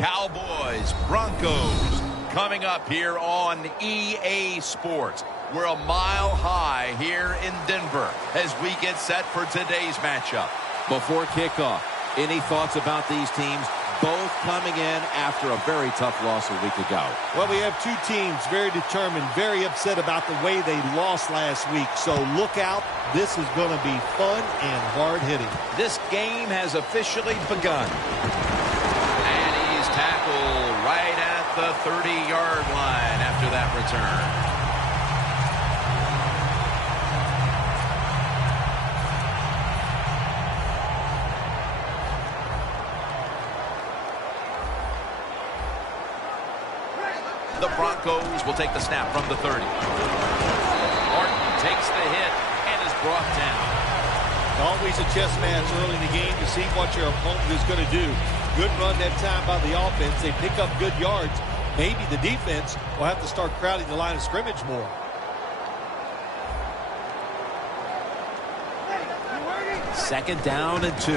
Cowboys, Broncos, coming up here on EA Sports. We're a mile high here in Denver as we get set for today's matchup. Before kickoff, any thoughts about these teams both coming in after a very tough loss a week ago? Well, we have two teams very determined, very upset about the way they lost last week. So look out. This is going to be fun and hard-hitting. This game has officially begun. And he's tackled right at the 30-yard line after that return. The Broncos will take the snap from the 30. Martin takes the hit and is brought down. Always a chess match early in the game to see what your opponent is going to do. Good run that time by the offense. They pick up good yards. Maybe the defense will have to start crowding the line of scrimmage more. Second down and 2.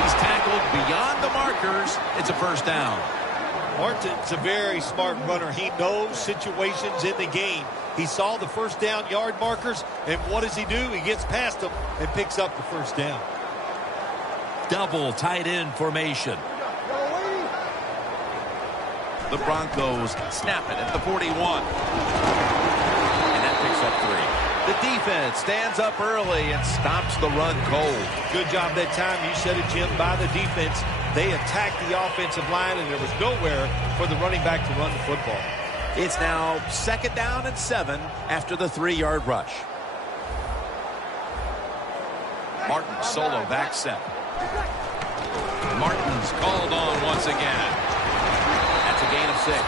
He's tackled beyond the markers. It's a first down. Martin's a very smart runner. He knows situations in the game. He saw the first down yard markers, and what does he do? He gets past them and picks up the first down. Double tight end formation. The Broncos snap it at the 41. And that picks up 3. The defense stands up early and stops the run cold. Good job that time. You said it, Jim, by the defense. They attacked the offensive line, and there was nowhere for the running back to run the football. It's now second down and 7 after the 3-yard rush. Martin solo back set. Martin's called on once again. That's a gain of 6.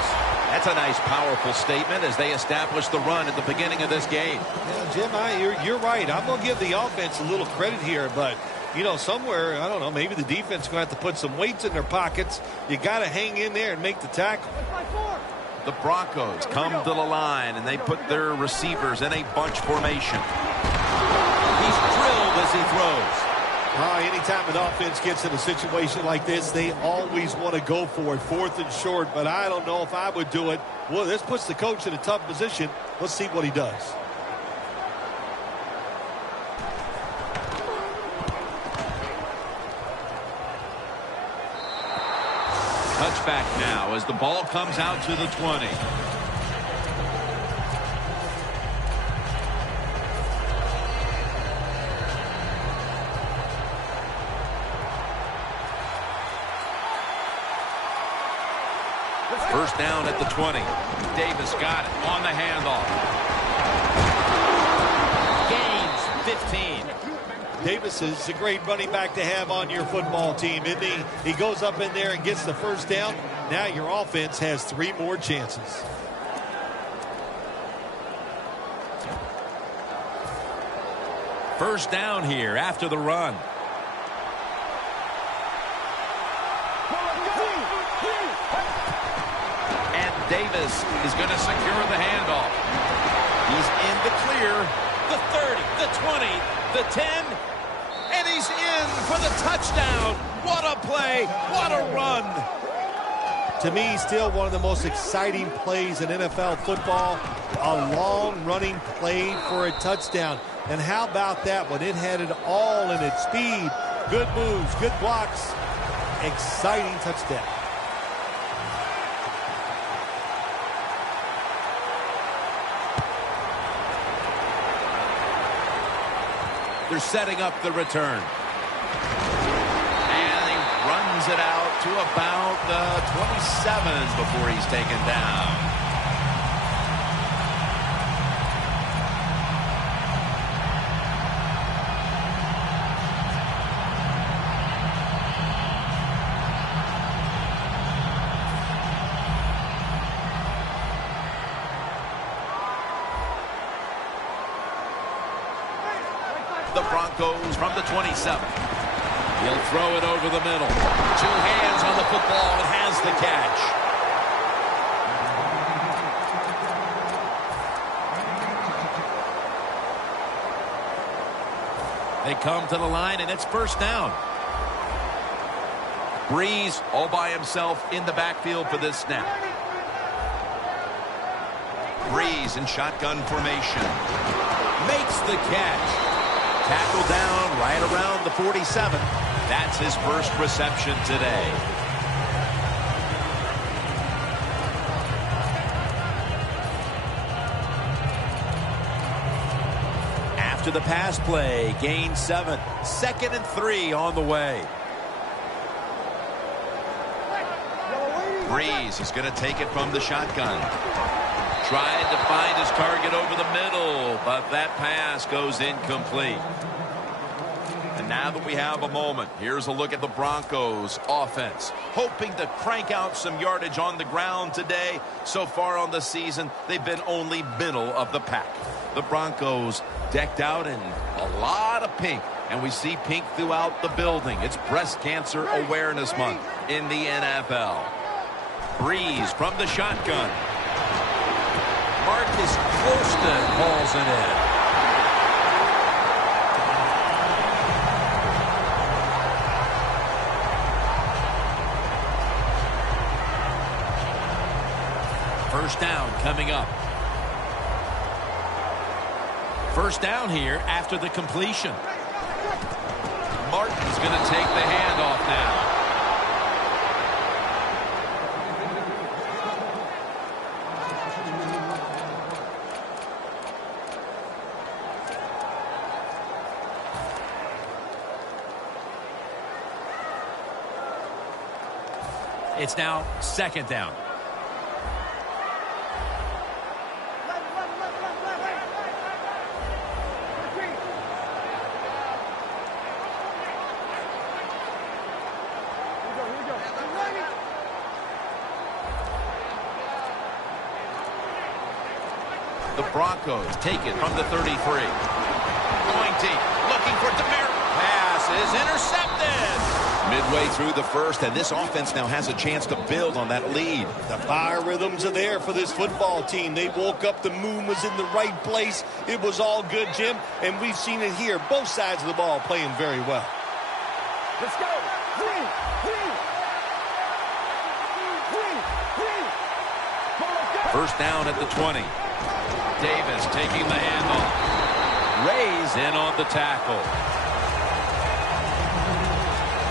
That's a nice, powerful statement as they establish the run at the beginning of this game. Yeah, Jim, you're right. I'm going to give the offense a little credit here, but you know, somewhere, I don't know, maybe the defense is going to have to put some weights in their pockets. You got to hang in there and make the tackle. The Broncos come to the line, and they put their receivers in a bunch formation. He's drilled as he throws. Anytime an offense gets in a situation like this, they always want to go for it, 4th and short, but I don't know if I would do it. Well, this puts the coach in a tough position. Let's see what he does. Touchback now as the ball comes out to the 20. First down at the 20. Davis got it on the handoff. Gains 15. Davis is a great running back to have on your football team, isn't he? He goes up in there and gets the first down. Now your offense has 3 more chances. First down here after the run. Davis is going to secure the handoff. He's in the clear. The 30, the 20, the 10, and he's in for the touchdown. What a play. What a run. To me, still one of the most exciting plays in NFL football. A long running play for a touchdown. And how about that one? It had it all in its speed. Good moves, good blocks. Exciting touchdown. They're setting up the return. And he runs it out to about the 27 before he's taken down. The Broncos from the 27. He'll throw it over the middle. 2 hands on the football and has the catch. They come to the line, and it's first down. Breeze all by himself in the backfield for this snap. Breeze in shotgun formation. Makes the catch. Tackle down right around the 47. That's his first reception today. After the pass play, gain 7. 2nd and 3 on the way. Breeze is going to take it from the shotgun. Tried to find his target over the middle, but that pass goes incomplete. And now that we have a moment, here's a look at the Broncos offense. Hoping to crank out some yardage on the ground today. So far on the season, they've been only middle of the pack. The Broncos decked out in a lot of pink, and we see pink throughout the building. It's Breast Cancer Awareness Month in the NFL. Breeze from the shotgun. Marcus Closton hauls it in. First down coming up. First down here after the completion. Martin's going to take the handoff now. It's now 2nd down. The Broncos take it from the 33. Going deep, looking for Demir. Pass is intercepted. Midway through the first, and this offense now has a chance to build on that lead. The biorhythms are there for this football team. They woke up, the moon was in the right place. It was all good, Jim, and we've seen it here. Both sides of the ball playing very well. Let's go. First down at the 20. Davis taking the handoff. Ray's in on the tackle.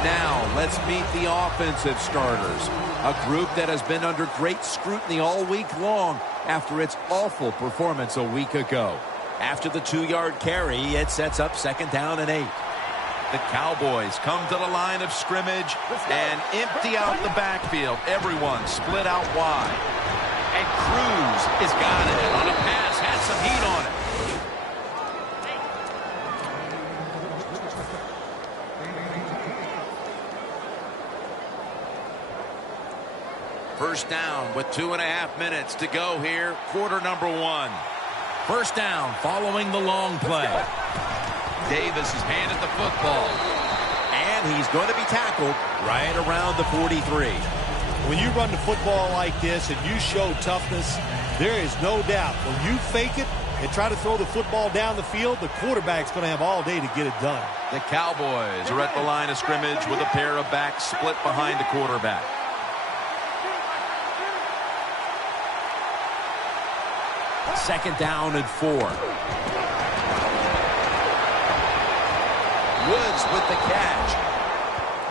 Now, let's meet the offensive starters. A group that has been under great scrutiny all week long after its awful performance a week ago. After the 2-yard carry, it sets up 2nd down and 8. The Cowboys come to the line of scrimmage and empty out the backfield. Everyone split out wide. And Cruz has got it on a pass, has some heat on it. First down with 2.5 minutes to go here, quarter number 1. First down following the long play. Davis has handed the football. And he's going to be tackled right around the 43. When you run the football like this and you show toughness, there is no doubt when you fake it and try to throw the football down the field, the quarterback's going to have all day to get it done. The Cowboys are at the line of scrimmage with a pair of backs split behind the quarterback. Second down and 4. Woods with the catch.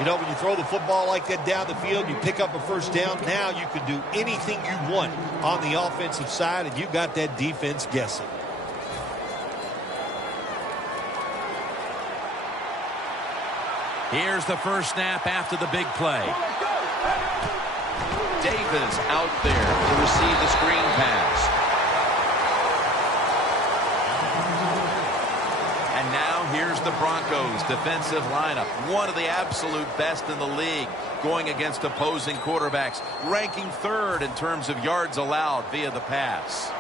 You know, when you throw the football like that down the field, you pick up a first down. Now you can do anything you want on the offensive side, and you got that defense guessing. Here's the first snap after the big play. Davis out there to receive the screen pass. And now here's the Broncos defensive lineup. One of the absolute best in the league going against opposing quarterbacks. Ranking 3rd in terms of yards allowed via the pass.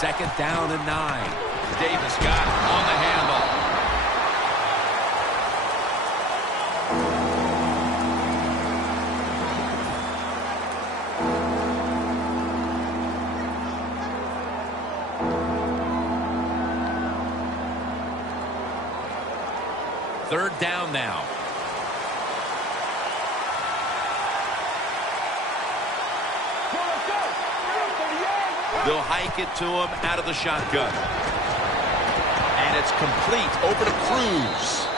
Second down and 9. Davis got it on the handoff. 3rd down now. They'll hike it to him out of the shotgun. And it's complete over to Cruz.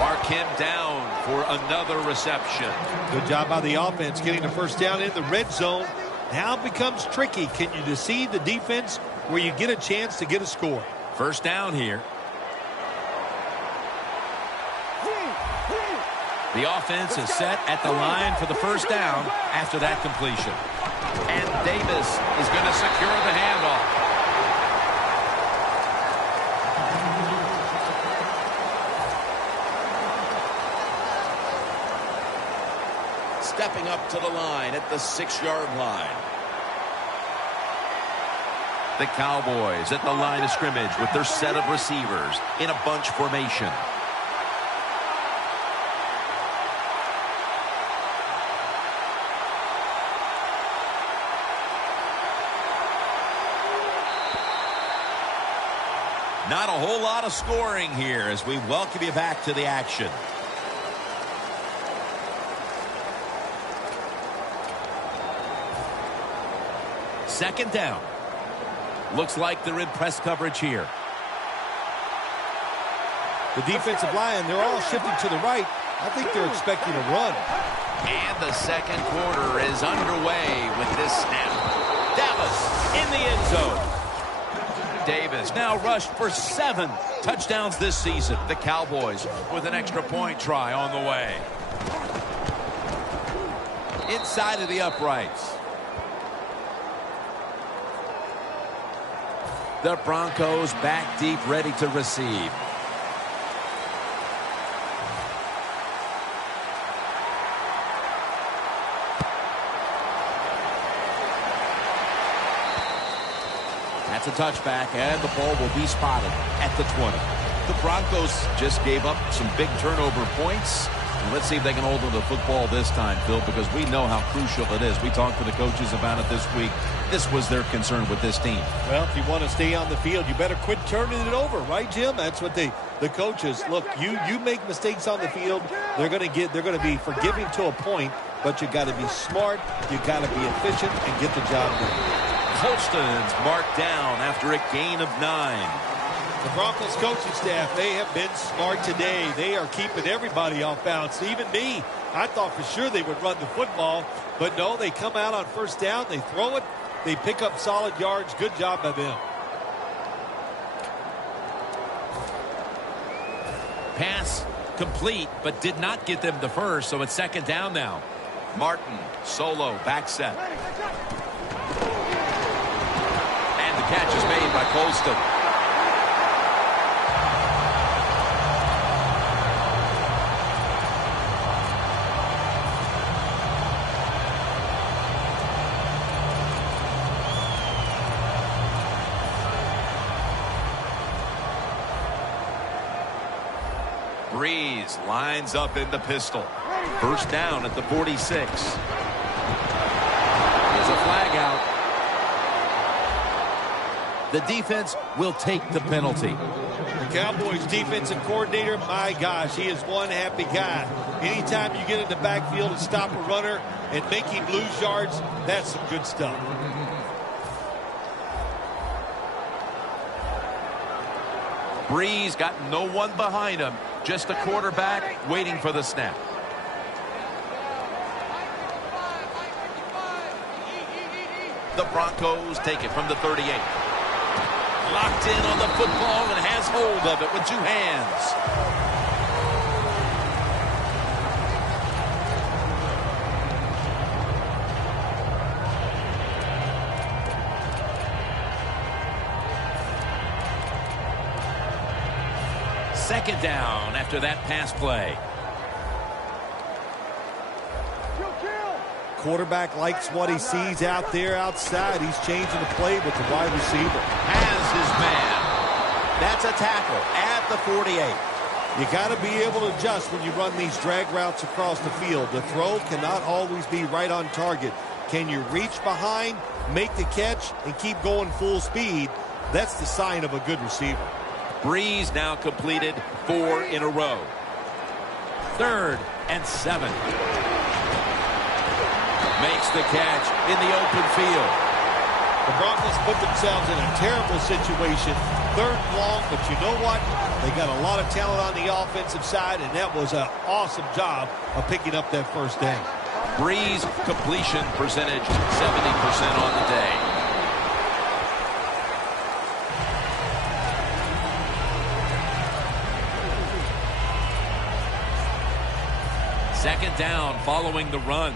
Mark him down for another reception. Good job by the offense getting the 1st down in the red zone. Now it becomes tricky. Can you deceive the defense where you get a chance to get a score? 1st down here. The offense is set at the line for the 1st down after that completion. And Davis is going to secure the handoff. Stepping up to the line at the 6-yard line. The Cowboys at the line of scrimmage with their set of receivers in a bunch formation. Not a whole lot of scoring here as we welcome you back to the action. Second down. Looks like they're in press coverage here. The defensive line, they're all shifting to the right. I think they're expecting a run. And the 2nd quarter is underway with this snap. Dallas in the end zone. Davis now rushed for 7 touchdowns this season. The Cowboys with an extra point try on the way. Inside of the uprights. The Broncos back deep, ready to receive. That's a touchback, and the ball will be spotted at the 20. The Broncos just gave up some big turnover points. And let's see if they can hold on to the football this time, Phil, because we know how crucial it is. We talked to the coaches about it this week. This was their concern with this team. Well, if you want to stay on the field, you better quit turning it over, right, Jim? That's what the coaches look. You make mistakes on the field, they're going to be forgiving to a point, but you got to be smart, you got to be efficient, and get the job done. Colston's marked down after a gain of 9. The Broncos coaching staff, they have been smart today. They are keeping everybody off balance, even me. I thought for sure they would run the football, but no, they come out on 1st down, they throw it, they pick up solid yards. Good job by them. Pass complete, but did not get them the 1st, so it's 2nd down now. Martin, solo, back set. And the catch is made by Colston. Breeze lines up in the pistol. 1st down at the 46. There's a flag out. The defense will take the penalty. The Cowboys defensive coordinator, my gosh, he is one happy guy. Anytime you get in the backfield and stop a runner and make him lose yards, that's some good stuff. Breeze got no one behind him. Just the quarterback waiting for the snap. The Broncos take it from the 38. Locked in on the football and has hold of it with 2 hands. Second down after that pass play. Quarterback likes what he sees out there outside. He's changing the play with the wide receiver. Has his man. That's a tackle at the 48. You got to be able to adjust when you run these drag routes across the field. The throw cannot always be right on target. Can you reach behind, make the catch, and keep going full speed? That's the sign of a good receiver. Breeze now completed 4 in a row. 3rd and 7. Makes the catch in the open field. The Broncos put themselves in a terrible situation. 3rd and long, but you know what? They got a lot of talent on the offensive side, and that was an awesome job of picking up that 1st down. Breeze completion percentage 70% on the day. Second down following the run.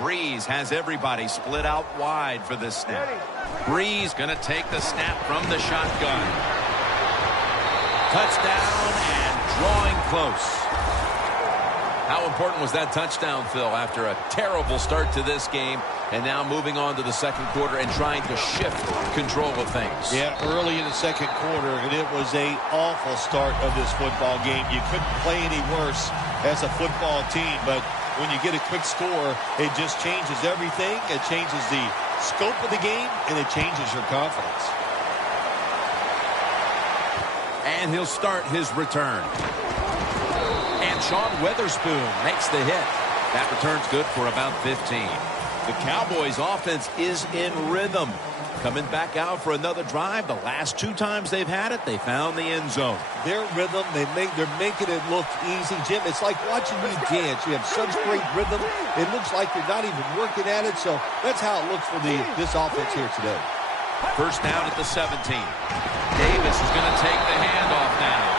Breeze has everybody split out wide for this snap. Breeze going to take the snap from the shotgun. Touchdown and drawing close. How important was that touchdown, Phil, after a terrible start to this game and now moving on to the 2nd quarter and trying to shift control of things? Yeah, early in the 2nd quarter, and it was an awful start of this football game. You couldn't play any worse as a football team, but when you get a quick score, it just changes everything. It changes the scope of the game, and it changes your confidence. And he'll start his return. And Sean Weatherspoon makes the hit. That return's good for about 15. The Cowboys' offense is in rhythm. Coming back out for another drive. The last 2 times they've had it, they found the end zone. Their rhythm, they're making it look easy. Jim, it's like watching you dance. You have such great rhythm. It looks like you're not even working at it. So that's how it looks for this offense here today. First down at the 17. Davis is going to take the handoff now.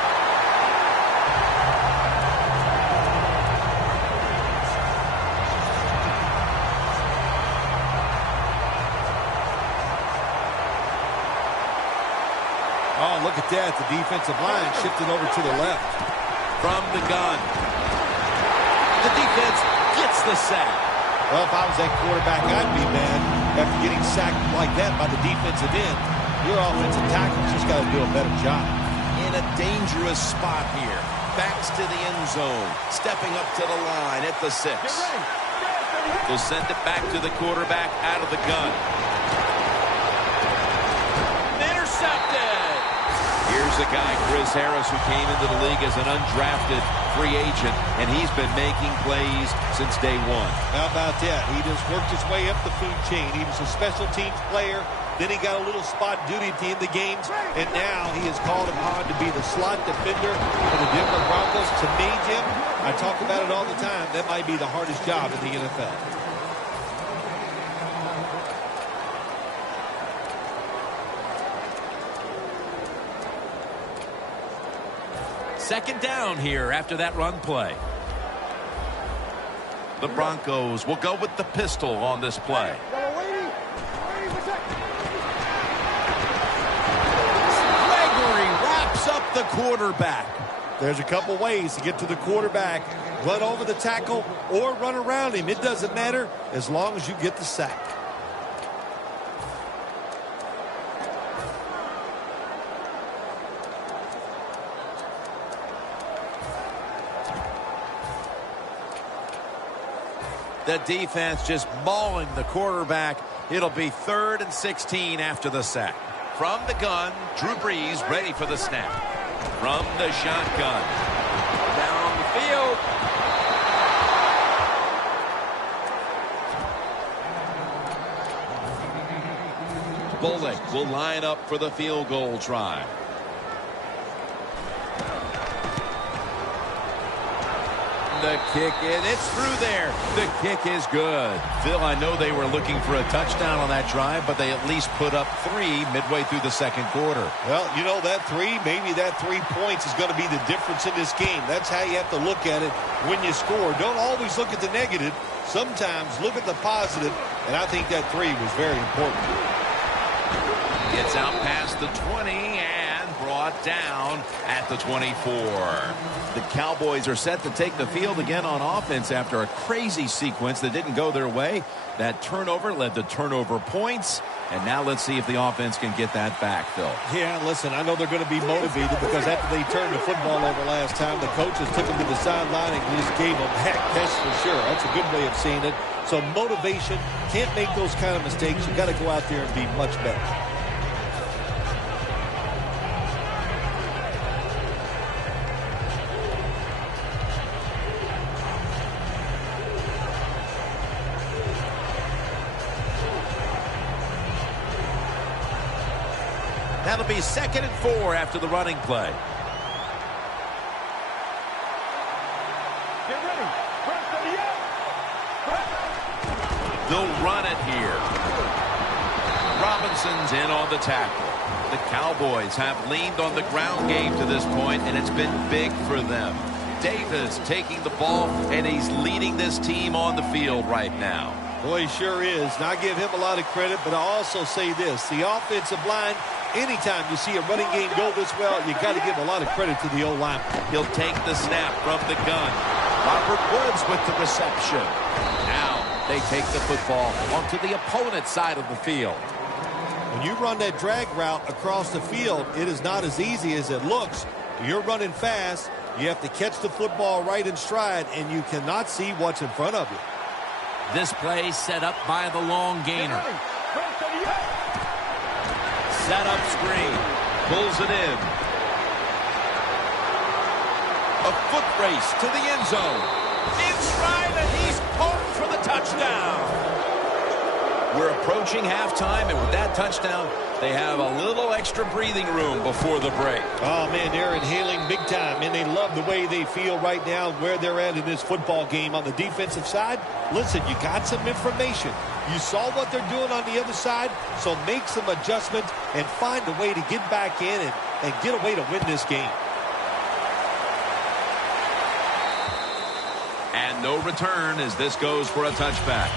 Oh, look at that. The defensive line shifted over to the left. From the gun. The defense gets the sack. Well, if I was that quarterback, I'd be mad after getting sacked like that by the defensive end. Your offensive tackle's just got to do a better job. In a dangerous spot here. Backs to the end zone. Stepping up to the line at the 6. They'll send it back to the quarterback out of the gun. Intercepted. Here's a guy, Chris Harris, who came into the league as an undrafted free agent, and he's been making plays since day 1. How about that? He just worked his way up the food chain. He was a special teams player. Then he got a little spot duty at the end of the games, and now he is called upon to be the slot defender for the Denver Broncos. To me, Jim, I talk about it all the time. That might be the hardest job in the NFL. Second down here after that run play. The Broncos will go with the pistol on this play. Gregory wraps up the quarterback. There's a couple ways to get to the quarterback. Run over the tackle or run around him. It doesn't matter as long as you get the sack. The defense just mauling the quarterback. It'll be 3rd and 16 after the sack. From the gun, Drew Brees ready for the snap. From the shotgun. Down the field. Bullock will line up for the field goal try. The kick is, it's through there. The kick is good. Phil, I know they were looking for a touchdown on that drive, but they at least put up 3 midway through the 2nd quarter. Well, you know, that 3, maybe that 3 points is going to be the difference in this game. That's how you have to look at it when you score. Don't always look at the negative. Sometimes look at the positive, and I think that 3 was very important. Gets out past the 20 and brought down at the 24. The Cowboys are set to take the field again on offense after a crazy sequence that didn't go their way. That turnover led to turnover points. And now let's see if the offense can get that back, Phil. Yeah, listen, I know they're going to be motivated because after they turned the football over last time, the coaches took them to the sideline and just gave them heck, that's for sure. That's a good way of seeing it. So motivation, can't make those kind of mistakes. You got to go out there and be much better. That'll be 2nd and 4 after the running play. Get ready. They'll run it here. Robinson's in on the tackle. The Cowboys have leaned on the ground game to this point, and it's been big for them. Davis taking the ball, and he's leading this team on the field right now. Boy, he sure is. And I give him a lot of credit, but I also say this. The offensive line, anytime you see a running game go this well, you got to give a lot of credit to the O-line. He'll take the snap from the gun. Robert Woods with the reception. Now they take the football onto the opponent's side of the field. When you run that drag route across the field, it is not as easy as it looks. You're running fast. You have to catch the football right in stride, and you cannot see what's in front of you. This play set up by the long gainer. Set up screen. Pulls it in. A foot race to the end zone. In stride, and he's caught for the touchdown. We're approaching halftime, and with that touchdown, they have a little extra breathing room before the break. Oh, man, they're inhaling big time, and they love the way they feel right now where they're at in this football game. On the defensive side, listen, you got some information. You saw what they're doing on the other side, so make some adjustments and find a way to get back in and get a way to win this game. And no return as this goes for a touchback.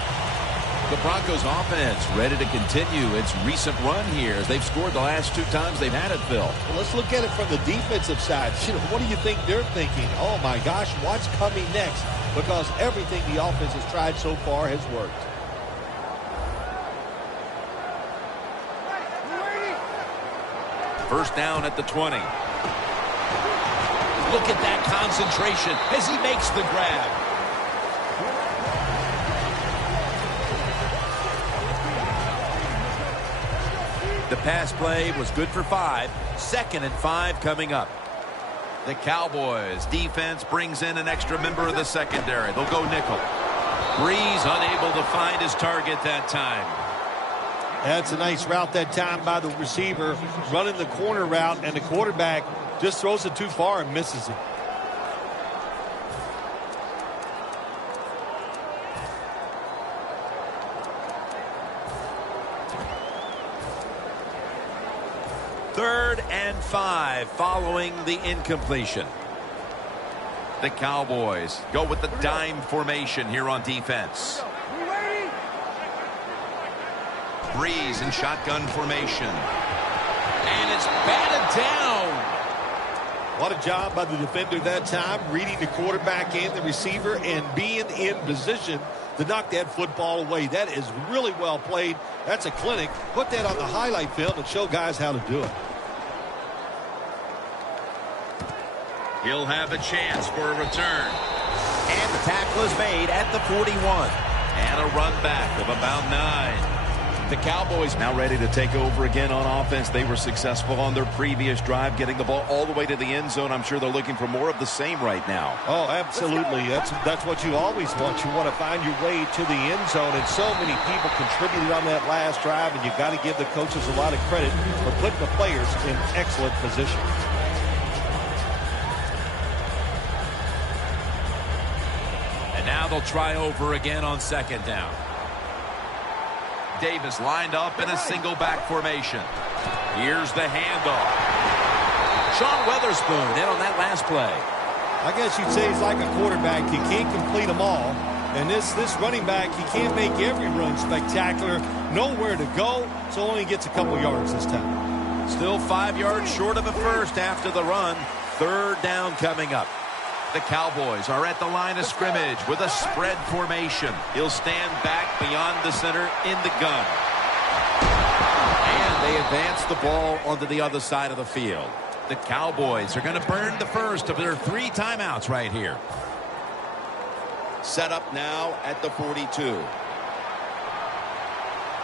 The Broncos offense ready to continue its recent run here as they've scored the last 2 times they've had it, Phil. Well, let's look at it from the defensive side. What do you think they're thinking? Oh, my gosh, what's coming next? Because everything the offense has tried so far has worked. First down at the 20. Look at that concentration as he makes the grab. The pass play was good for 5. 2nd and 5 coming up. The Cowboys defense brings in an extra member of the secondary. They'll go nickel. Breeze unable to find his target that time. That's a nice route that time by the receiver, running the corner route, and the quarterback just throws it too far and misses it. Third and 5 following the incompletion. The Cowboys go with the dime formation here on defense. Breeze in shotgun formation. And it's batted down. What a job by the defender that time, reading the quarterback and the receiver and being in position to knock that football away. That is really well played. That's a clinic. Put that on the highlight film and show guys how to do it. He'll have a chance for a return. And the tackle is made at the 41. And a run back of about 9. The Cowboys now ready to take over again on offense. They were successful on their previous drive, getting the ball all the way to the end zone. I'm sure they're looking for more of the same right now. Oh, absolutely. That's what you always want. You want to find your way to the end zone, and so many people contributed on that last drive, and you've got to give the coaches a lot of credit for putting the players in excellent position. And now they'll try over again on 2nd down. Davis lined up in a single back formation. Here's the handoff. Sean Weatherspoon in on that last play. I guess you'd say he's like a quarterback. You can't complete them all. And this running back, he can't make every run spectacular. Nowhere to go, so only gets a couple yards this time. Still 5 yards short of a first after the run. 3rd down coming up. The Cowboys are at the line of scrimmage with a spread formation. He'll stand back beyond the center in the gun. And they advance the ball onto the other side of the field. The Cowboys are going to burn the first of their 3 timeouts right here. Set up now at the 42.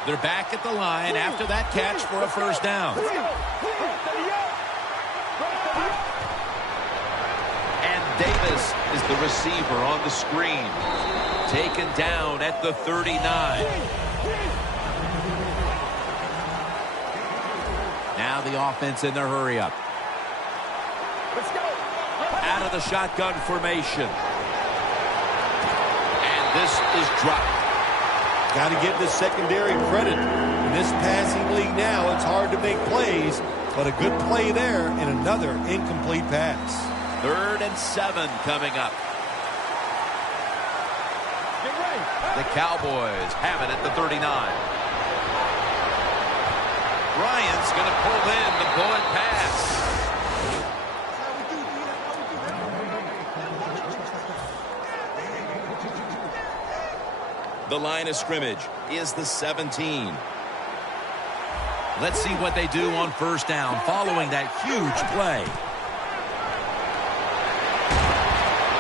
They're back at the line after that catch for a first down. Davis is the receiver on the screen. Taken down at the 39. Now the offense in their hurry up. Let's go. Out of the shotgun formation. And this is dropped. Got to give the secondary credit. In this passing league now, it's hard to make plays, but a good play there and another incomplete pass. 3rd and 7 coming up. Get ready. The Cowboys have it at the 39. Bryant's going to pull in the bullet pass. The line of scrimmage is the 17. Let's see what they do on 1st down following that huge play.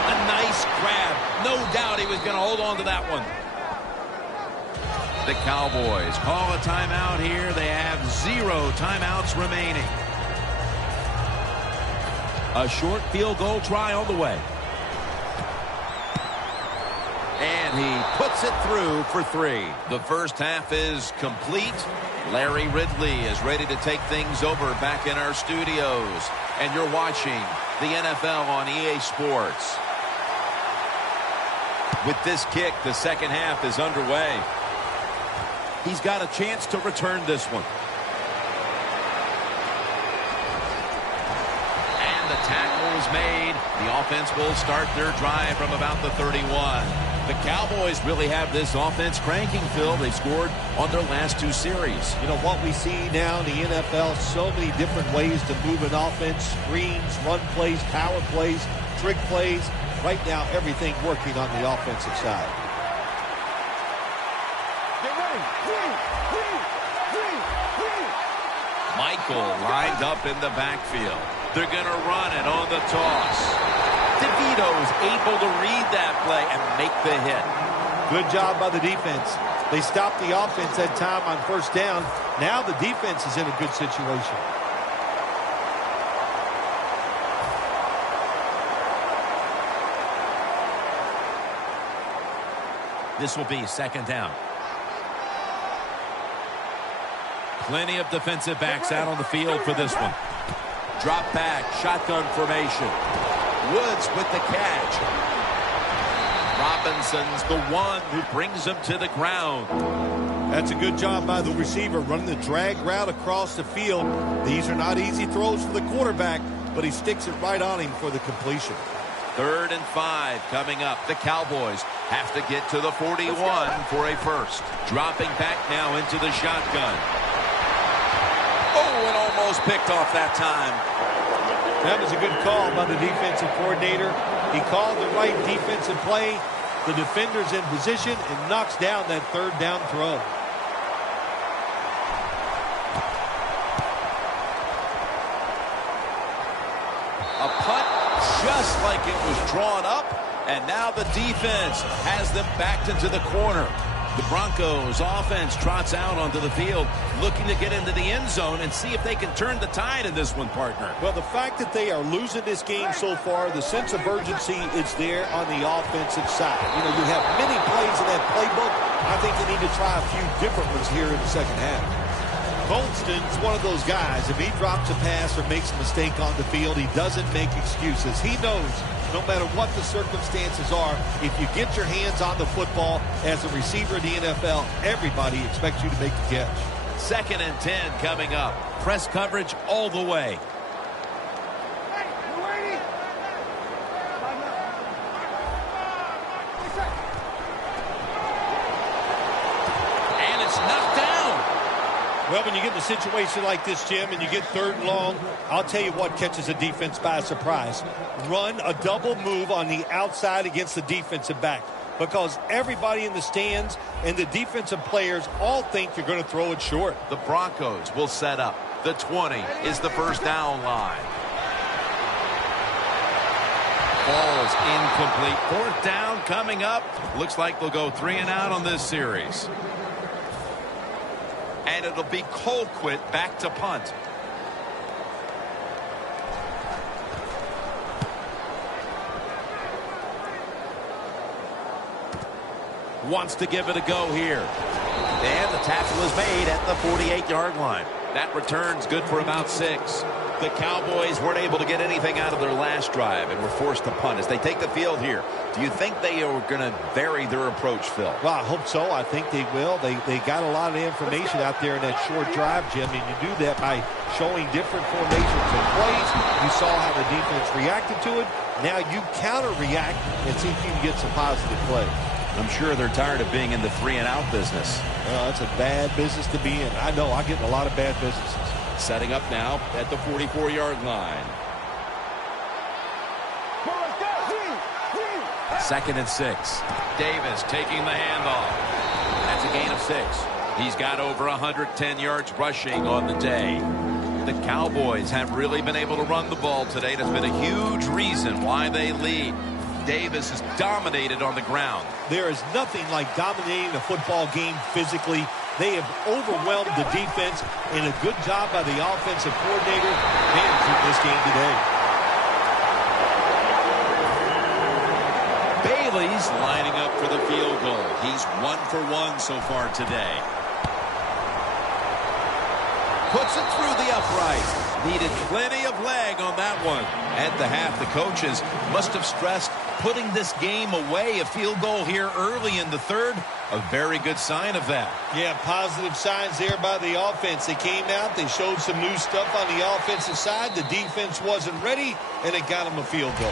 A nice grab. No doubt he was going to hold on to that one. The Cowboys call a timeout here. They have 0 timeouts remaining. A short field goal try on the way. And he puts it through for 3. The first half is complete. Larry Ridley is ready to take things over back in our studios. And you're watching the NFL on EA Sports. With this kick, the second half is underway. He's got a chance to return this one. And the tackle is made. The offense will start their drive from about the 31. The Cowboys really have this offense cranking, Phil. They've scored on their last 2 series. You know, what we see now in the NFL, so many different ways to move an offense. Screens, run plays, power plays, trick plays. Right now, everything working on the offensive side. Get ready. Michael lined up in the backfield. They're going to run it on the toss. DeVito's able to read that play and make the hit. Good job by the defense. They stopped the offense that time on 1st down. Now the defense is in a good situation. This will be 2nd down. Plenty of defensive backs out on the field for this one. Drop back, shotgun formation. Woods with the catch. Robinson's the one who brings him to the ground. That's a good job by the receiver, running the drag route across the field. These are not easy throws for the quarterback, but he sticks it right on him for the completion. 3rd and 5 coming up. The Cowboys have to get to the 41 for a first. Dropping back now into the shotgun. Oh, and almost picked off that time. That was a good call by the defensive coordinator. He called the right defensive play. The defender's in position and knocks down that 3rd down throw. A punt just like it was drawn up, and now the defense has them backed into the corner. The Broncos offense trots out onto the field, looking to get into the end zone and see if they can turn the tide in this one, partner. Well, the fact that they are losing this game so far, the sense of urgency is there on the offensive side. You know, you have many plays in that playbook. I think they need to try a few different ones here in the second half. Colston's one of those guys. If he drops a pass or makes a mistake on the field, he doesn't make excuses. He knows no matter what the circumstances are, if you get your hands on the football as a receiver in the NFL, everybody expects you to make the catch. 2nd and 10 coming up. Press coverage all the way. And it's knocked down. Well, when you get in a situation like this, Jim, and you get 3rd and long, I'll tell you what catches a defense by surprise. Run a double move on the outside against the defensive back, because everybody in the stands and the defensive players all think you're going to throw it short. The Broncos will set up. The 20 is the 1st down line. Ball's incomplete. 4th down coming up. Looks like they'll go 3 and out on this series. And it'll be Colquitt back to punt. Wants to give it a go here. And the tackle is made at the 48-yard line. That return's good for about 6. The Cowboys weren't able to get anything out of their last drive and were forced to punt as they take the field here. Do you think they are going to vary their approach, Phil? Well, I hope so. I think they will. They got a lot of information out there in that short drive, Jim, and you do that by showing different formations and plays. You saw how the defense reacted to it. Now you counter-react and see if you can get some positive play. I'm sure they're tired of being in the 3-and-out business. Well, that's a bad business to be in. I know. I get in a lot of bad businesses. Setting up now at the 44-yard line. 2nd and 6. Davis taking the handoff. That's a gain of 6. He's got over 110 yards rushing on the day. The Cowboys have really been able to run the ball today. That's been a huge reason why they lead. Davis is dominated on the ground. There is nothing like dominating a football game physically. They have overwhelmed the defense, and a good job by the offensive coordinator managing this game today. Bailey's lining up for the field goal. He's 1 for 1 so far today. Puts it through the upright. Needed plenty of leg on that one. At the half, the coaches must have stressed putting this game away. A field goal here early in the third. A very good sign of that. Yeah, positive signs there by the offense. They came out, they showed some new stuff on the offensive side. The defense wasn't ready, and it got them a field goal.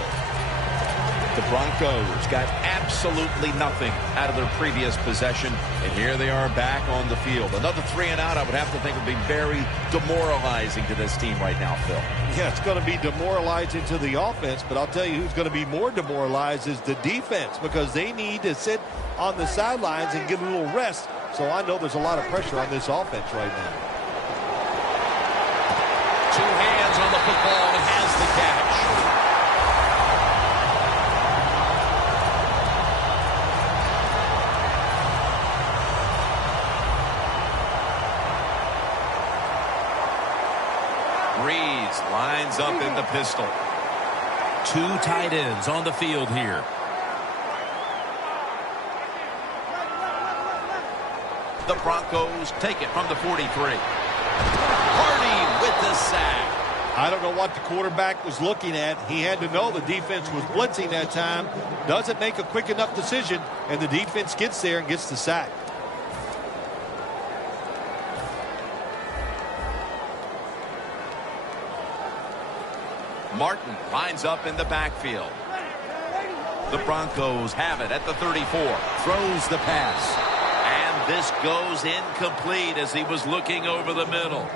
The Broncos got absolutely nothing out of their previous possession, and here they are back on the field. Another 3-and-out, I would have to think, would be very demoralizing to this team right now, Phil. Yeah, it's going to be demoralizing to the offense, but I'll tell you who's going to be more demoralized is the defense, because they need to sit on the sidelines and get a little rest. So I know there's a lot of pressure on this offense right now. 2 hands on the football and has the catch. Lines up in the pistol. 2 tight ends on the field here. The Broncos take it from the 43. Hardy with the sack. I don't know what the quarterback was looking at. He had to know the defense was blitzing that time. Doesn't make a quick enough decision, and the defense gets there and gets the sack. Martin lines up in the backfield. The Broncos have it at the 34. Throws the pass. And this goes incomplete as he was looking over the middle.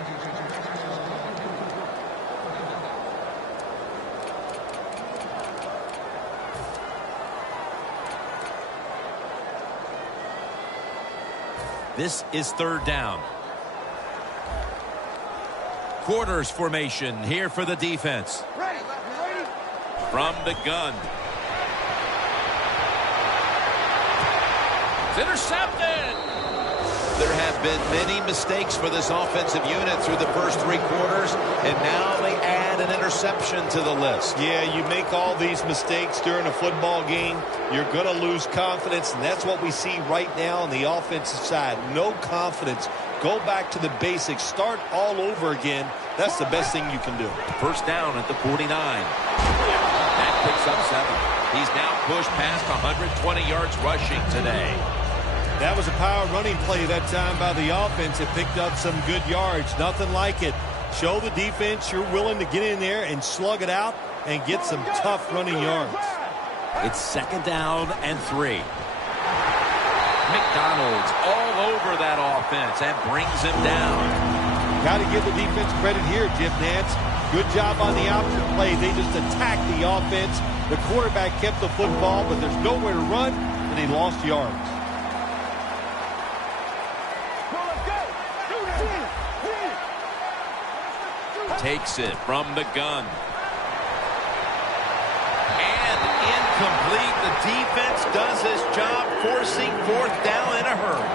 This is 3rd down. Quarters formation here for the defense. From the gun. It's intercepted. There have been many mistakes for this offensive unit through the first 3 quarters, and now they add an interception to the list. Yeah, you make all these mistakes during a football game, you're going to lose confidence, and that's what we see right now on the offensive side. No confidence. Go back to the basics. Start all over again. That's the best thing you can do. First down at the 49. That picks up 7. He's now pushed past 120 yards rushing today. That was a power running play that time by the offense. It picked up some good yards. Nothing like it. Show the defense you're willing to get in there and slug it out and get some tough running yards. It's 2nd down and 3. McDonald's all over that offense and brings him down. Got to give the defense credit here, Jim Nantz. Good job on the option play. They just attacked the offense. The quarterback kept the football, but there's nowhere to run, and he lost yards. Takes it from the gun. And incomplete. The defense does his job, forcing 4th down in a hurry.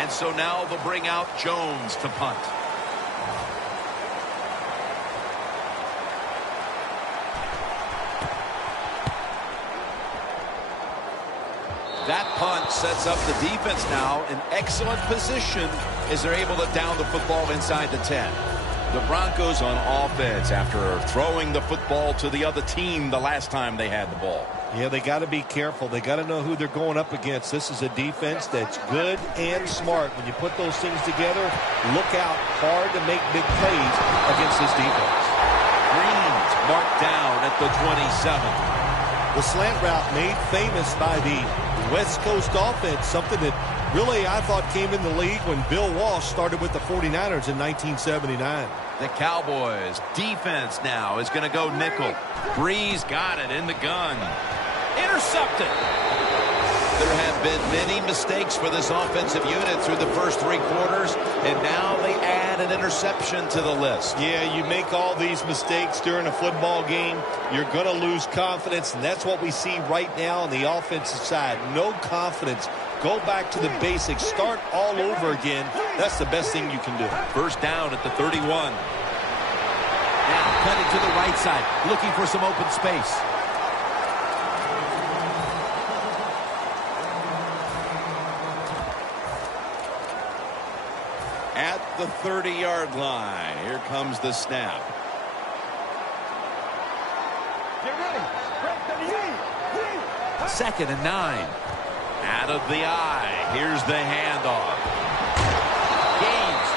And so now they'll bring out Jones to punt. That punt sets up the defense now in excellent position as they're able to down the football inside the 10. The Broncos on offense after throwing the football to the other team the last time they had the ball. Yeah, they got to be careful. They got to know who they're going up against. This is a defense that's good and smart. When you put those things together, look out hard to make big plays against this defense. Green's marked down at the 27. The slant route made famous by the West Coast offense, something that really I thought came in the league when Bill Walsh started with the 49ers in 1979. The Cowboys defense now is going to go nickel. Breeze got it in the gun. Intercepted. There have been many mistakes for this offensive unit through the first 3 quarters, and now they add an interception to the list. Yeah, you make all these mistakes during a football game, you're going to lose confidence, and that's what we see right now on the offensive side. No confidence. Go back to the basics. Start all over again. That's the best thing you can do. First down at the 31. Now cutting to the right side, looking for some open space. At the 30-yard line, here comes the snap. Get ready. Break the knee. 2nd and 9. Out of the eye. Here's the handoff. Gains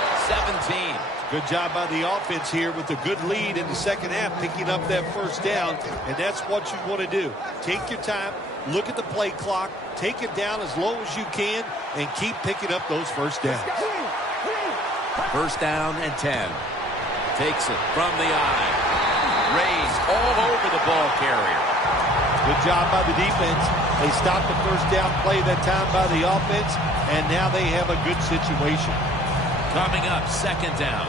17. Good job by the offense here with a good lead in the second half, picking up that first down, and that's what you want to do. Take your time, look at the play clock, take it down as low as you can, and keep picking up those first downs. First down and 10. Takes it from the eye. Rays all over the ball carrier. Good job by the defense. They stopped the first down play that time by the offense, and now they have a good situation. Coming up, 2nd down.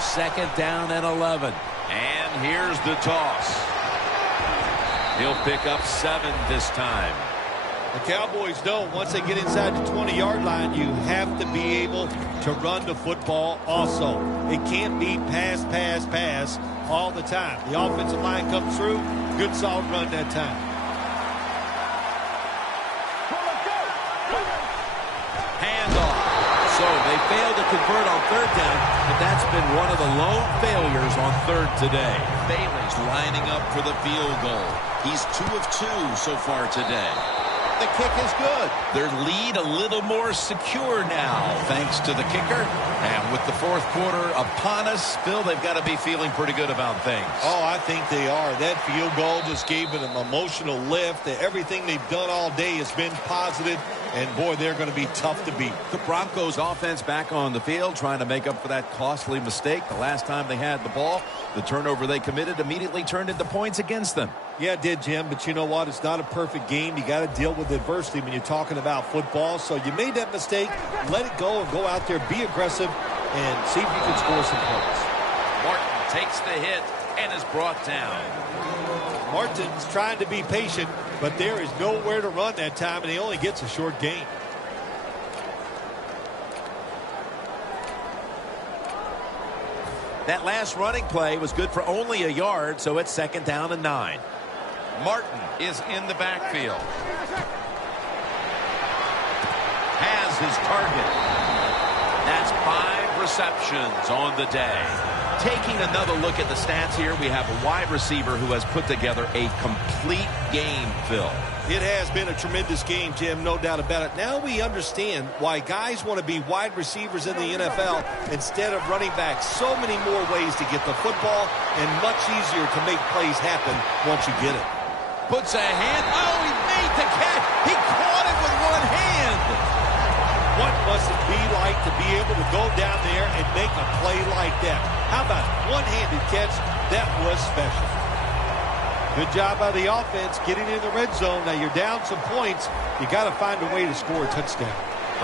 Second down and 11. And here's the toss. He'll pick up 7 this time. The Cowboys know once they get inside the 20-yard line, you have to be able to run the football also. It can't be pass, pass, pass all the time. The offensive line comes through, good solid run that time. Handoff. So they failed to convert on 3rd down, but that's been one of the lone failures on 3rd today. Bailey's lining up for the field goal. He's 2 of 2 so far today. The kick is good. Their lead a little more secure now, thanks to the kicker. And with the 4th quarter upon us, Phil, they've got to be feeling pretty good about things. Oh, I think they are. That field goal just gave it an emotional lift. Everything they've done all day has been positive. And, boy, they're going to be tough to beat. The Broncos offense back on the field trying to make up for that costly mistake the last time they had the ball. The turnover they committed immediately turned into points against them. Yeah, it did, Jim. But you know what? It's not a perfect game. You got to deal with adversity when you're talking about football. So you made that mistake. Let it go and go out there, be aggressive, and see if you can score some points. Martin takes the hit and is brought down. Martin's trying to be patient, but there is nowhere to run that time, and he only gets a short gain. That last running play was good for only a yard, so it's 2nd down and 9. Martin is in the backfield. Has his target. That's 5 receptions on the day. Taking another look at the stats here, we have a wide receiver who has put together a complete game, Phil. It has been a tremendous game, Jim, no doubt about it. Now we understand why guys want to be wide receivers in the NFL instead of running backs. So many more ways to get the football and much easier to make plays happen once you get it. Puts a hand. Oh, he made the catch. He caught it with one hand. What must it be like to be able to go down there and make a play like that? How about one-handed catch? That was special. Good job by the offense getting in the red zone. Now you're down some points. You got to find a way to score a touchdown.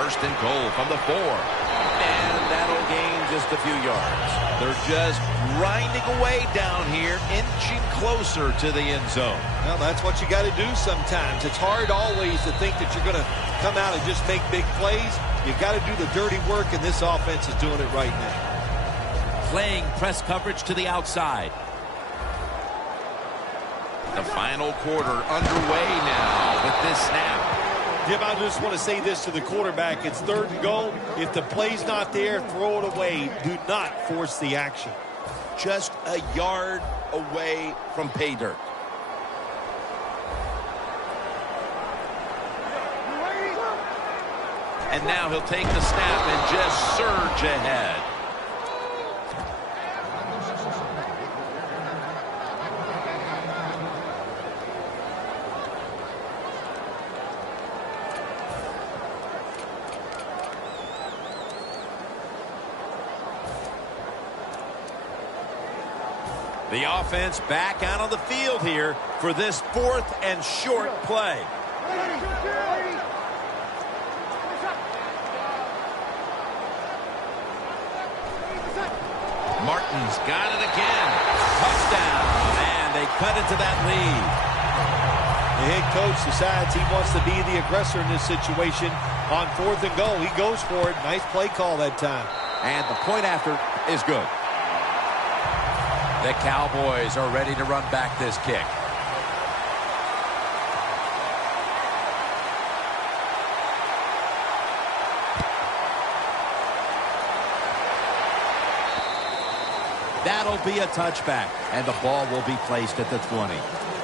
1st and goal from the 4. And that'll gain just a few yards. They're just grinding away down here, inching closer to the end zone. Well, that's what you got to do sometimes. It's hard always to think that you're going to come out and just make big plays. You've got to do the dirty work, and this offense is doing it right now. Playing press coverage to the outside. The final quarter underway now with this snap. Jim, I just want to say this to the quarterback. It's 3rd and goal. If the play's not there, throw it away. Do not force the action. Just a yard away from pay dirt. And now he'll take the snap and just surge ahead. The offense back out on the field here for this 4th and short play. Martin's got it again. Touchdown. And they cut into that lead. The head coach decides he wants to be the aggressor in this situation. On 4th and goal, he goes for it. Nice play call that time. And the point after is good. The Cowboys are ready to run back this kick. That'll be a touchback, and the ball will be placed at the 20.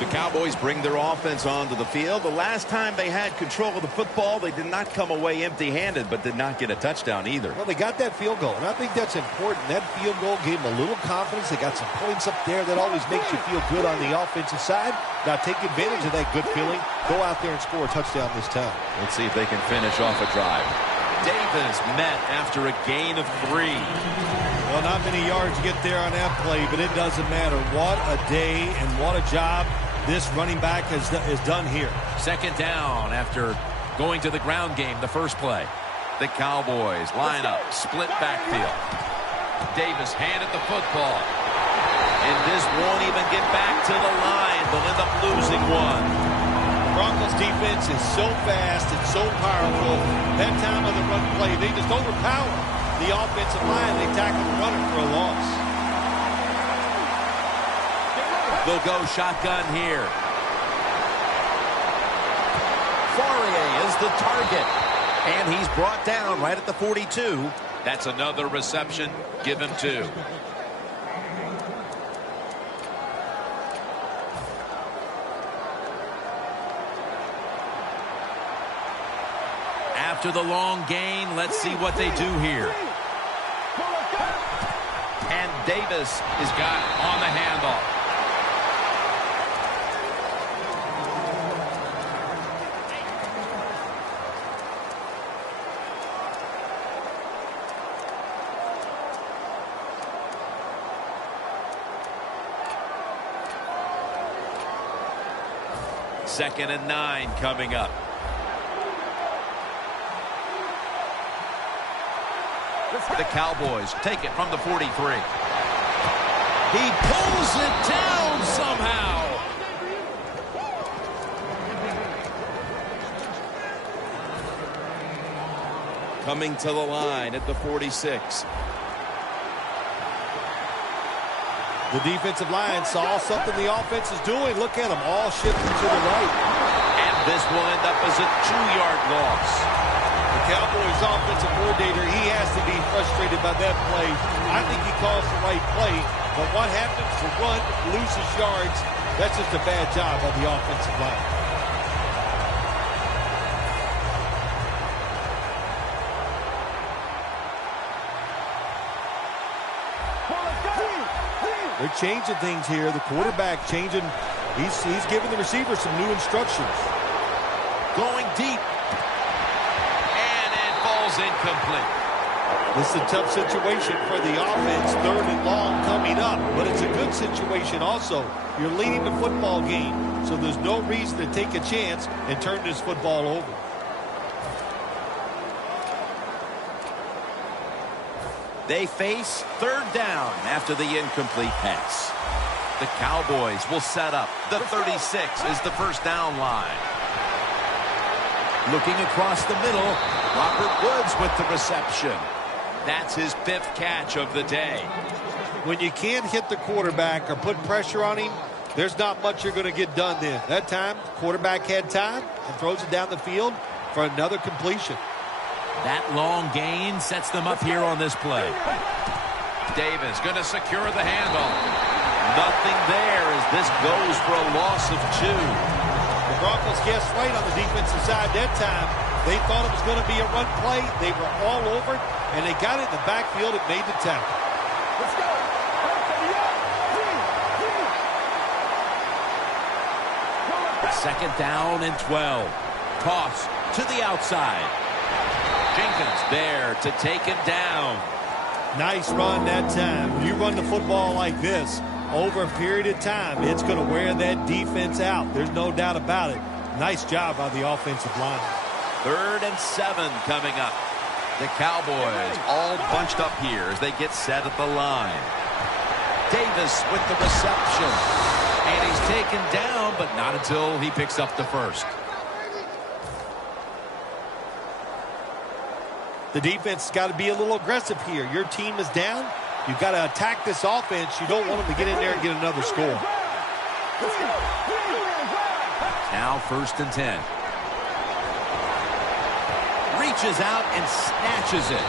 The Cowboys bring their offense onto the field. The last time they had control of the football, they did not come away empty-handed, but did not get a touchdown either. Well, they got that field goal, and I think that's important. That field goal gave them a little confidence. They got some points up there. That always makes you feel good on the offensive side. Now take advantage of that good feeling. Go out there and score a touchdown this time. Let's see if they can finish off a drive. Davis met after a gain of 3. Well, not many yards to get there on that play, but it doesn't matter. What a day and what a job this running back has done here. 2nd down after going to the ground game the first play. The Cowboys line up, split backfield. Davis handed the football. And this won't even get back to the line. They'll end up losing one. Broncos defense is so fast and so powerful. That time of the run play, they just overpower the offensive line. They tackle the runner for a loss. They'll go shotgun here. Fourier is the target. And he's brought down right at the 42. That's another reception. Give him 2. After the long gain, let's see what they do here. And Davis is got it on the handoff. Second and 9 coming up. The Cowboys take it from the 43. He pulls it down somehow. Coming to the line at the 46. The defensive line saw something the offense is doing. Look at them, all shifting to the right. And this will end up as a 2-yard loss. The Cowboys offensive coordinator, he has to be frustrated by that play. I think he calls the right play, but what happens to run, loses yards, that's just a bad job by the offensive line. They're changing things here. The quarterback changing. He's giving the receiver some new instructions. Going deep. And it falls incomplete. This is a tough situation for the offense. 3rd and long coming up. But it's a good situation also. You're leading the football game, so there's no reason to take a chance and turn this football over. They face third down after the incomplete pass. The Cowboys will set up. The 36 is the first down line. Looking across the middle, Robert Woods with the reception. That's his 5th catch of the day. When you can't hit the quarterback or put pressure on him, there's not much you're going to get done then. That time, the quarterback had time and throws it down the field for another completion. That long gain sets them up here on this play. Davis going to secure the handle. Nothing there as this goes for a loss of 2. The Broncos guessed right on the defensive side that time. They thought it was going to be a run play. They were all over it, and they got it in the backfield and made the tackle. Let's go. Second down and 12. Toss to the outside. Jenkins there to take him down. Nice run that time. When you run the football like this, over a period of time, it's going to wear that defense out. There's no doubt about it. Nice job by the offensive line. 3rd and 7 coming up. The Cowboys all bunched up here as they get set at the line. Davis with the reception. And he's taken down, but not until he picks up the first. The defense has got to be a little aggressive here. Your team is down. You've got to attack this offense. You don't want them to get in there and get another score. Now 1st and 10. Reaches out and snatches it.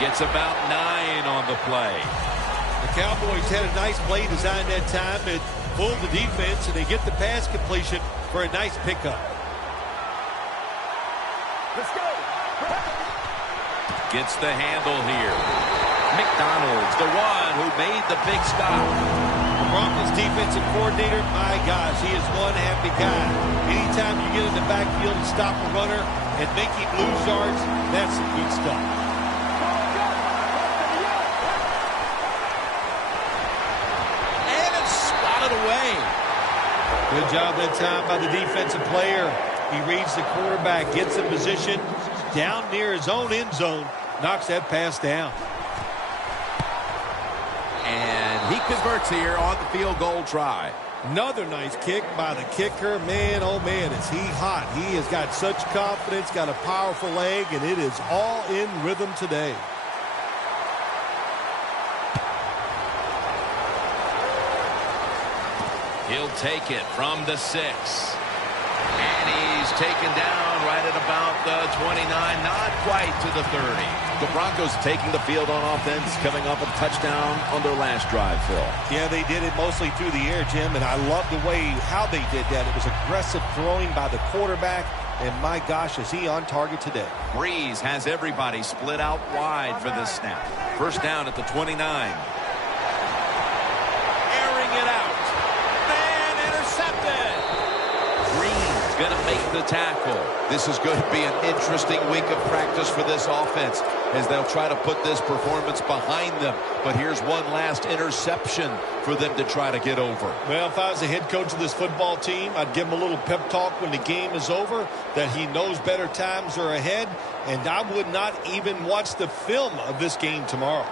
Gets about 9 on the play. The Cowboys had a nice play design that time. It pulled the defense, and they get the pass completion for a nice pickup. Let's go. Gets the handle here. McDonald's the one who made the big stop. The Broncos defensive coordinator, my gosh, he is one happy guy. Anytime you get in the backfield and stop a runner and make him lose yards, that's some good stuff. And it's swatted away. Good job that time by the defensive player. He reads the quarterback, gets in position down near his own end zone, knocks that pass down. And he converts here on the field goal try. Another nice kick by the kicker. Man, oh man, is he hot. He has got such confidence, got a powerful leg, and it is all in rhythm today. He'll take it from the 6. And he's taken down right at about the 29, not quite to the 30. The Broncos taking the field on offense, coming up with a touchdown on their last drive, Phil. Yeah, they did it mostly through the air, Jim, and I love the way how they did that. It was aggressive throwing by the quarterback, and my gosh, is he on target today. Breeze has everybody split out wide for this snap. First down at the 29. Airing it out. Going to make the tackle. This is going to be an interesting week of practice for this offense as they'll try to put this performance behind them. But here's one last interception for them to try to get over. Well, if I was the head coach of this football team, I'd give him a little pep talk when the game is over, that he knows better times are ahead, and I would not even watch the film of this game tomorrow.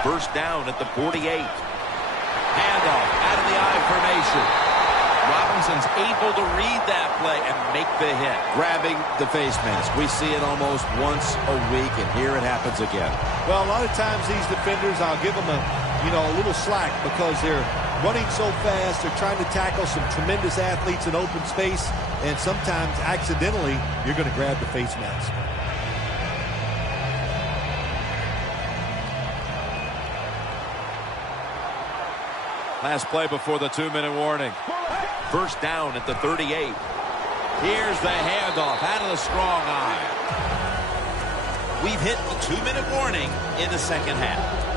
First down at the 48. Handoff out of the I formation. Robinson's able to read that play and make the hit. Grabbing the face mask. We see it almost once a week, and here it happens again. Well, a lot of times these defenders, I'll give them a little slack because they're running so fast. They're trying to tackle some tremendous athletes in open space, and sometimes accidentally you're going to grab the face mask. Last play before the 2-minute warning. First down at the 38. Here's the handoff out of the strong eye. We've hit the 2-minute warning in the second half.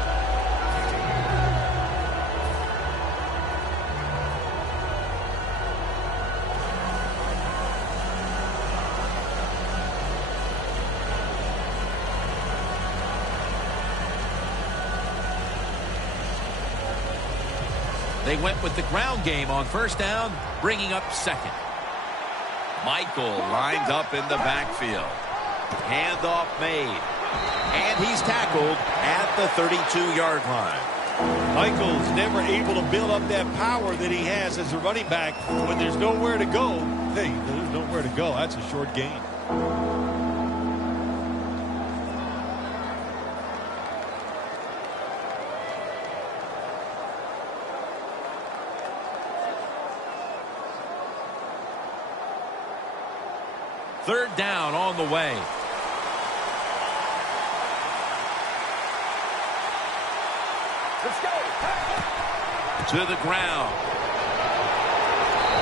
They went with the ground game on first down, bringing up second. Michael lined up in the backfield. Handoff made. And he's tackled at the 32-yard line. Michael's never able to build up that power that he has as a running back. When there's nowhere to go, hey, there's nowhere to go. That's a short gain. Third down on the way. Let's go. To the ground.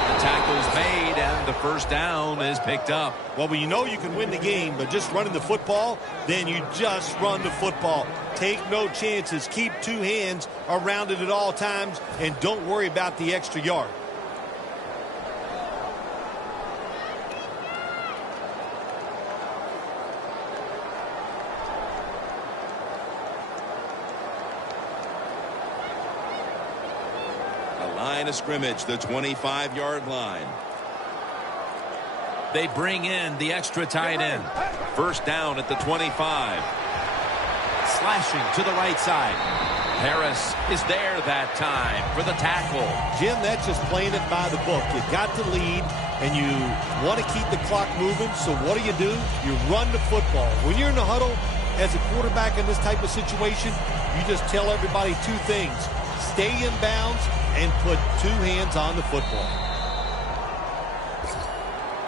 The tackle's made, and the first down is picked up. Well, when you know you can win the game, but just running the football, then you just run the football. Take no chances. Keep two hands around it at all times, and don't worry about the extra yard. Line of scrimmage, the 25-yard line. They bring in the extra tight end. First down at the 25. Slashing to the right side. Harris is there that time for the tackle. Jim, that's just playing it by the book. You got to lead, and you want to keep the clock moving, so what do? You run the football. When you're in the huddle as a quarterback in this type of situation, you just tell everybody two things. Stay in bounds and put two hands on the football.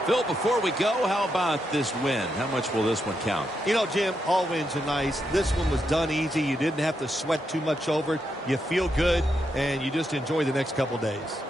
Phil, before we go, how about this win? How much will this one count? You know, Jim, all wins are nice. This one was done easy. You didn't have to sweat too much over it. You feel good, and you just enjoy the next couple days.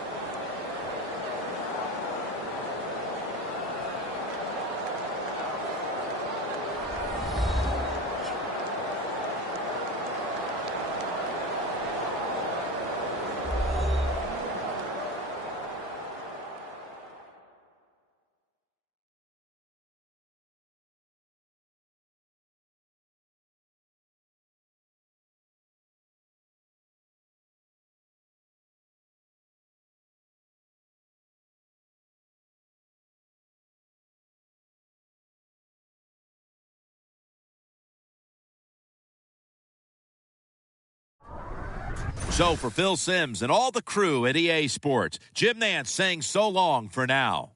So for Phil Simms and all the crew at EA Sports, Jim Nantz saying so long for now.